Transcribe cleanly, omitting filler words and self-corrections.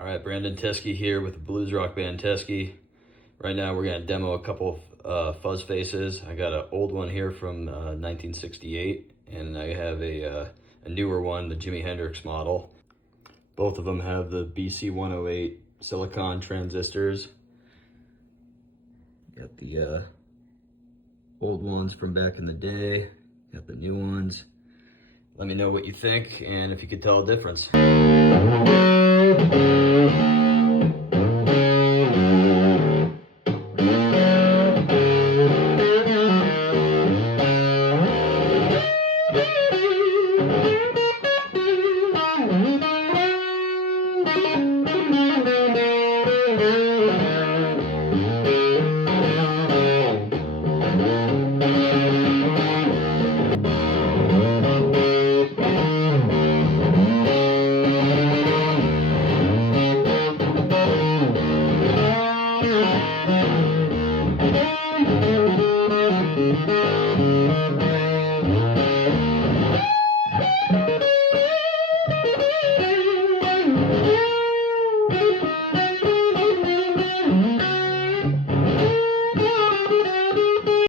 All right, Brandon Teskey here with the blues rock band Teskey. Right now we're gonna demo a couple of fuzz faces. I got an old one here from 1968, and I have a newer one, the Jimi Hendrix model. Both of them have the BC108 silicon transistors. Got the old ones from back in the day, got the new ones. Let me know what you think and if you could tell a difference.